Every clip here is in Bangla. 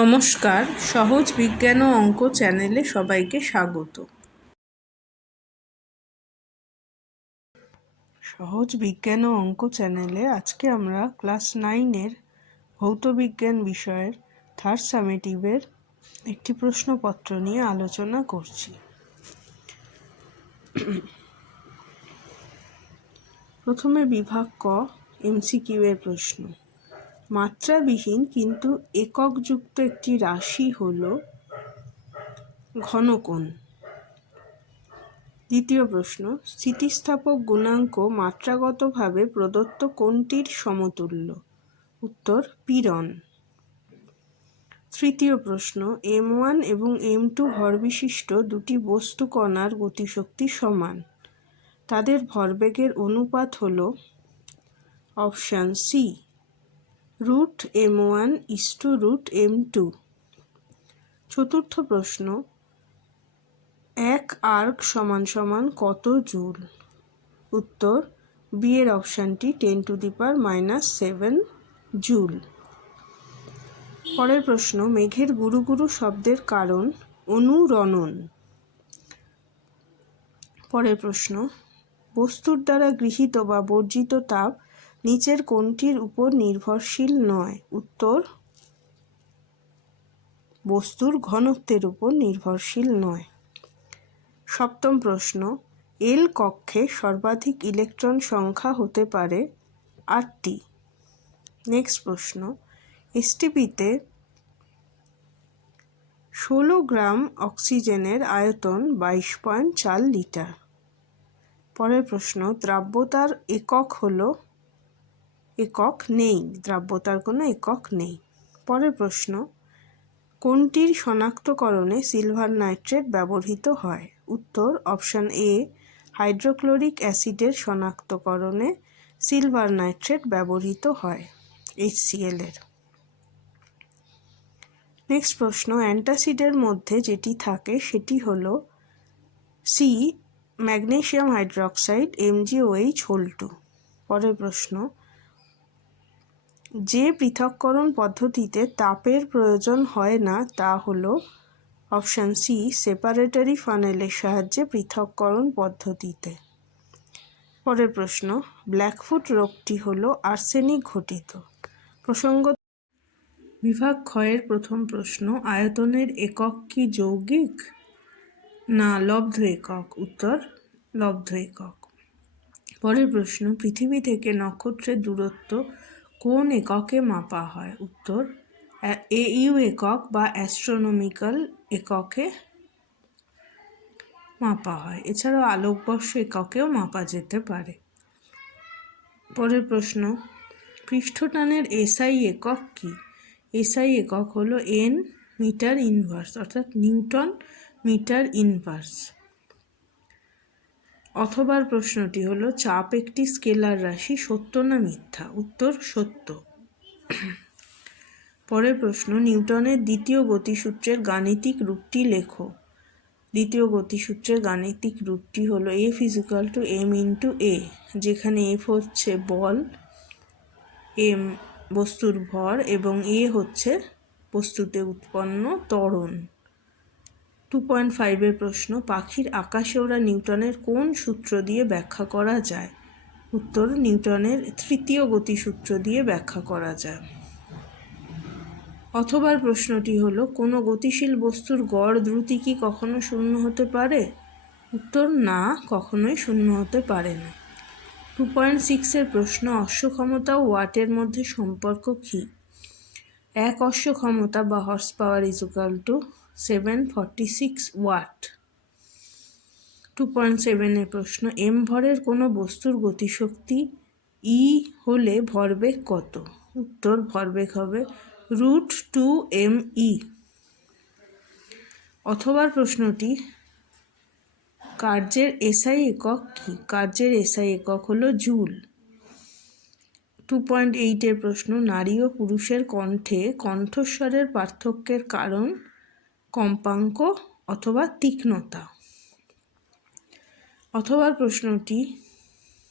নমস্কার, সহজ বিজ্ঞান ও অঙ্ক চ্যানেলে সবাইকে স্বাগত। সহজ বিজ্ঞান ও অঙ্ক চ্যানেলে আজকে আমরা ক্লাস নাইনের ভৌত বিজ্ঞান বিষয়ের থার্ড সামেটিভের একটি প্রশ্নপত্র নিয়ে আলোচনা করছি। প্রথমে বিভাগ ক এমসিকিউ এর প্রশ্ন। মাত্রাবিহীন, কিন্তু এককযুক্ত একটি রাশি হল ঘনকোণ। দ্বিতীয় প্রশ্ন, স্থিতিস্থাপক গুণাঙ্ক মাত্রাগতভাবে প্রদত্ত কোনটির সমতুল্য? উত্তর, পীড়ন। তৃতীয় প্রশ্ন, এম ওয়ান এবং এম টু ভরবিশিষ্ট দুটি বস্তু কণার গতিশক্তি সমান। তাদের ভরবেগের অনুপাত হল option C. Root M one is two root M two. চতুর্থ প্রশ্ন, এক আর্ক সমান সমান কত জুল? উত্তর, বি এর অপশানটি ten to the power minus seven joule. পরের প্রশ্ন, মেঘের গুরু গুরু শব্দের কারণ অনুরণন। পরের প্রশ্ন, বস্তুর দ্বারা গৃহীত বা বর্জিত তাপ নিচের কোনটির উপর নির্ভরশীল নয়, উত্তর বস্তুর ঘনত্বের উপর নির্ভরশীল নয়। সপ্তম প্রশ্ন, এল কক্ষে সর্বাধিক ইলেকট্রন সংখ্যা হতে পারে আটটি? নেক্সট প্রশ্ন, এসটিপিতে ষোলো গ্রাম অক্সিজেনের আয়তন বাইশ পয়েন্ট চার লিটার। পরের প্রশ্ন, দ্রাব্যতার একক হলো একক নেই, দ্রাব্যতার কোনো একক নেই। পরের প্রশ্ন, কোনটির শনাক্তকরণে সিলভার নাইট্রেট ব্যবহৃত হয়? উত্তর, অপশান এ, হাইড্রোক্লোরিক অ্যাসিডের শনাক্তকরণে সিলভার নাইট্রেট ব্যবহৃত হয় এইচসিএল এর। নেক্সট প্রশ্ন, অ্যান্টাসিডের মধ্যে যেটি থাকে সেটি হল C magnesium hydroxide MGOH whole two. পরের প্রশ্ন যে পৃথককরণ পদ্ধতিতে তাপের প্রয়োজন হয় না, তা হল অপশান সি, সেপারেটরি ফানেলের সাহায্যে পৃথককরণ পদ্ধতিতে। পরের প্রশ্ন, ব্ল্যাকফুট রোগটি হল আর্সেনিক ঘটিত। প্রসঙ্গ বিভাগ ক্ষয়ের প্রথম প্রশ্ন, আয়তনের একক কি যৌগিক? না, লব্ধ একক। উত্তর, লব্ধ একক। পরের প্রশ্ন, পৃথিবী থেকে নক্ষত্রের দূরত্ব কোন এককে মাপা হয়? উত্তর, এ ইউ একক বা অ্যাস্ট্রোনমিক্যাল এককে মাপা হয়। এছাড়াও আলোকবর্ষ এককেও মাপা যেতে পারে। পরের প্রশ্ন, পৃষ্ঠটানের এসআই একক কি? এসআই একক হলো এন মিটার ইনভার্স, অর্থাৎ নিউটন মিটার ইনভার্স। অথবার প্রশ্নটি হলো, চাপ একটি স্কেলার রাশি সত্য না মিথ্যা? উত্তর, সত্য। পরের প্রশ্ন, নিউটনের দ্বিতীয় গতিসূত্রের গাণিতিক রূপটি লেখো। দ্বিতীয় গতিসূত্রের গাণিতিক রূপটি হলো a physical to M into A যেখানে এফ হচ্ছে বল এম বস্তুর ভর এবং এ হচ্ছে বস্তুতে উৎপন্ন ত্বরণ। টু পয়েন্ট ফাইভের প্রশ্ন, পাখির আকাশে ওরা নিউটনের কোন সূত্র দিয়ে ব্যাখ্যা করা যায়? উত্তর, নিউটনের তৃতীয় গতিসূত্র দিয়ে ব্যাখ্যা করা যায়। অথবার প্রশ্নটি হলো, কোনো গতিশীল বস্তুর গড় দ্রুতি কি কখনো শূন্য হতে পারে? উত্তর, না, কখনোই শূন্য হতে পারে না। টু পয়েন্ট সিক্সের প্রশ্ন, অশ্ব ক্ষমতা ও ওয়াটের মধ্যে সম্পর্ক কী? এক অশ্ব ক্ষমতা বা horse power equal to seven forty six watt. Two point সেভেনের প্রশ্ন এম ভরের কোনো বস্তুর গতিশক্তি ই হলে ভরবেগ কত? উত্তর, ভরবেগ হবে রুট টু এম ই অথবা প্রশ্নটি, কার্যের এসআই একক কি? কার্যের এসআই একক হলো জুল। টু পয়েন্ট এইটের প্রশ্ন, নারী ও পুরুষের কণ্ঠে কণ্ঠস্বরের পার্থক্যের কারণ কম্পাঙ্ক অথবা তীক্ষ্ণতা? অথবা প্রশ্নটি,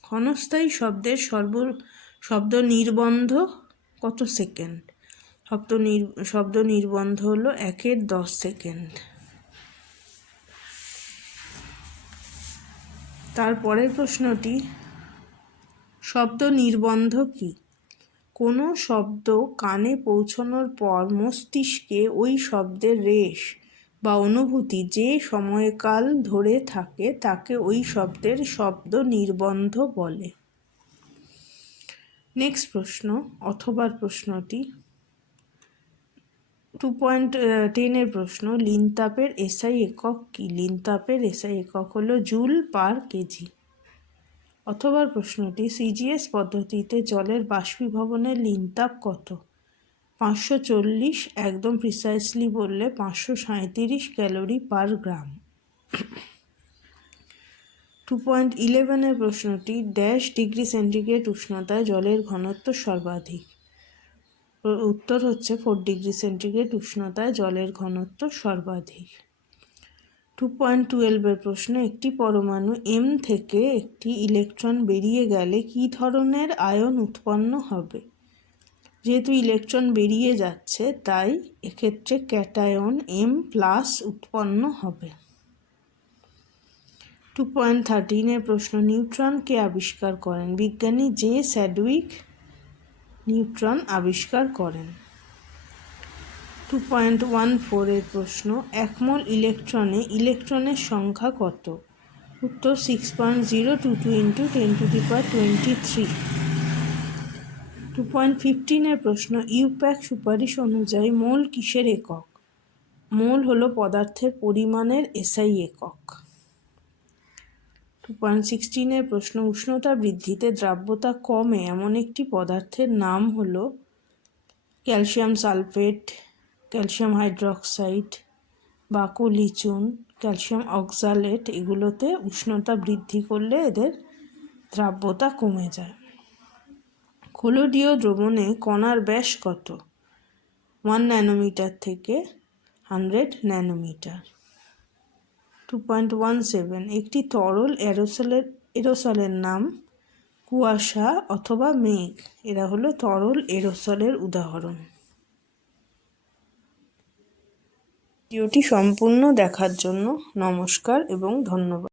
ক্ষণস্থায়ী শব্দের সর্ব শব্দ নির্বন্ধ কত সেকেন্ড? শব্দ নির, শব্দ নির্বন্ধ হলো একের দশ সেকেন্ড। তারপরের প্রশ্নটি, শব্দ নির্বন্ধ কি? কোনো শব্দ কানে পৌঁছানোর পর মস্তিষ্কে ওই শব্দের রেশ বা অনুভূতি যে সময়কাল ধরে থাকে তাকে ওই শব্দের শব্দ নির্বন্ধ বলে। নেক্সট প্রশ্ন, অথবার প্রশ্নটি। টু পয়েন্ট টেনের প্রশ্ন, লিনতাপের এসআই একক কি? লিনতাপের এসআই একক হলো জুল পার কেজি। অথবা প্রশ্নটি সিজিএস পদ্ধতিতে জলের বাষ্পীভবনের লিনতাপ কত? পাঁচশো চল্লিশ, একদম প্রিসাইসলি বললে পাঁচশো সাঁত্রিশ calorie per gram. Two point ইলেভেনের প্রশ্নটি ড্যাশ ডিগ্রি সেন্টিগ্রেড উষ্ণতায় জলের ঘনত্ব সর্বাধিক। উত্তর হচ্ছে ফোর ডিগ্রি সেন্টিগ্রেড উষ্ণতায় জলের ঘনত্ব সর্বাধিক। টু পয়েন্ট টুয়েলভের প্রশ্ন, একটি পরমাণু এম থেকে একটি ইলেকট্রন বেরিয়ে গেলে কি ধরনের আয়ন উৎপন্ন হবে? যেহেতু ইলেকট্রন বেরিয়ে যাচ্ছে, তাই এক্ষেত্রে ক্যাটায়ন এম প্লাস উৎপন্ন হবে। টু পয়েন্ট থার্টিনের প্রশ্ন, নিউট্রনকে আবিষ্কার করেন। বিজ্ঞানী জে স্যাডউইক নিউট্রন আবিষ্কার করেন। টু পয়েন্ট ওয়ান ফোরের প্রশ্ন, একমল ইলেকট্রনে ইলেকট্রনের সংখ্যা কত? উত্তর six point zero two two into ten to the power twenty three two point ফিফটিনের প্রশ্ন ইউপ্যাক সুপারিশ অনুযায়ী মোল কিসের একক? মোল হলো পদার্থের পরিমাণের এসআই একক। টু পয়েন্ট সিক্সটিনের প্রশ্ন, উষ্ণতা বৃদ্ধিতে দ্রাব্যতা কমে এমন একটি পদার্থের নাম হলো ক্যালসিয়াম সালফেট। ক্যালসিয়াম হাইড্রক্সাইড বা কলিচুন, ক্যালসিয়াম অক্সালেট এগুলোতে উষ্ণতা বৃদ্ধি করলে এদের দ্রাব্যতা কমে যায়। খোলোডীয় দ্রবণে কণার ব্যাস কত? ওয়ান ন্যানোমিটার থেকে hundred nanometre. Two point one seven, একটি তরল এরোসলের এরোসলের নাম কুয়াশা অথবা মেঘ। এরা হলো তরল এরোসলের উদাহরণ। ভিডিওটি সম্পূর্ণ দেখার জন্য নমস্কার এবং ধন্যবাদ।